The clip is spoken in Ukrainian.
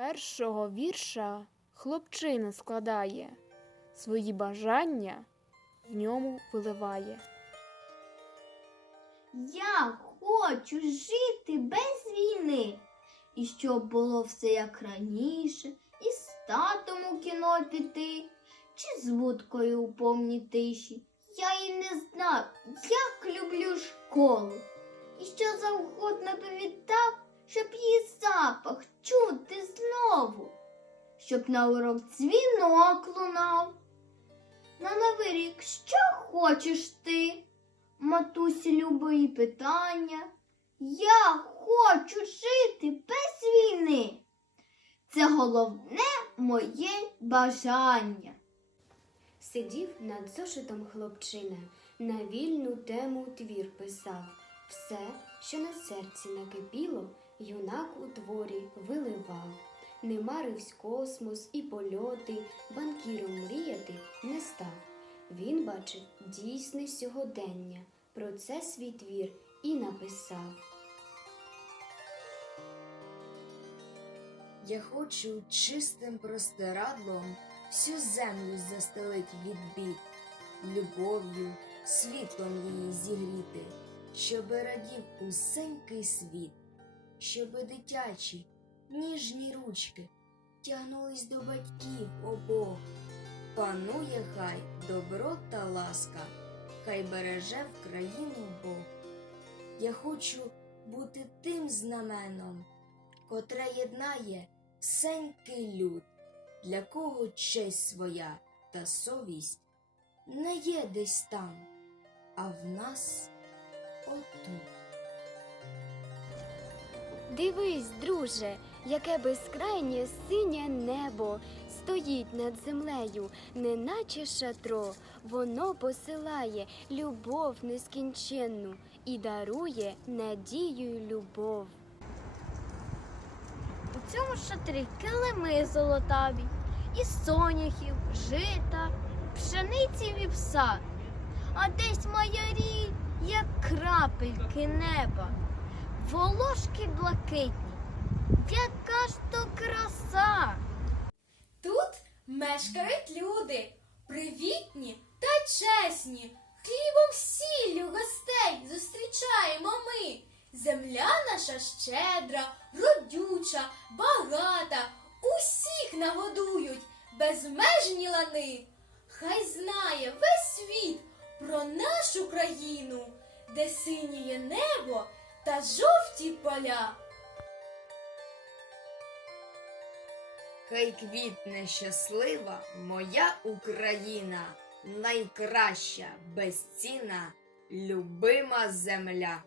Першого вірша хлопчина складає, свої бажання в ньому виливає. Я хочу жити без війни. І щоб було все як раніше, і з татом у кіно піти, чи з вудкою у повній тиші. Я і не знав, як люблю школу. І що завгодно би віддав, щоб її запах щоб на урок дзвінок лунав. На новий рік що хочеш ти? Матусі любої питання. Я хочу жити без війни. Це головне моє бажання. Сидів над зошитом хлопчина, на вільну тему твір писав. Все, що на серці накипіло, юнак у творі виливав. Не маривсь космос і польоти, банкіром мріяти не став. Він бачив дійсне сьогодення, про це свій твір і написав. Я хочу чистим простирадлом всю землю застелить від бід, любов'ю, світлом її зігріти, щоби радів усенький світ, щоби дитячі, ніжні ручки тягнулись до батьків обох. Панує хай добро та ласка, хай береже в країну Бог. Я хочу бути тим знаменом, котре єднає всенький люд, для кого честь своя та совість не є десь там, а в нас отут. Дивись, друже, яке безкрайнє синє небо стоїть над землею, неначе шатро, воно посилає любов нескінченну і дарує надію любов. У цьому шатрі килими золотаві, і соняхів, жита, пшениці вівса, а десь майорі, як крапельки неба, волошки блакитні, яка ж то краса! Тут мешкають люди, привітні та чесні. Хлібом сіллю гостей зустрічаємо ми. Земля наша щедра, родюча, багата, усіх нагодують, безмежні лани. Хай знає весь світ про нашу країну, де синіє небо та жовті поля. Хай квітне щаслива моя Україна, найкраща, безцінна, любима земля.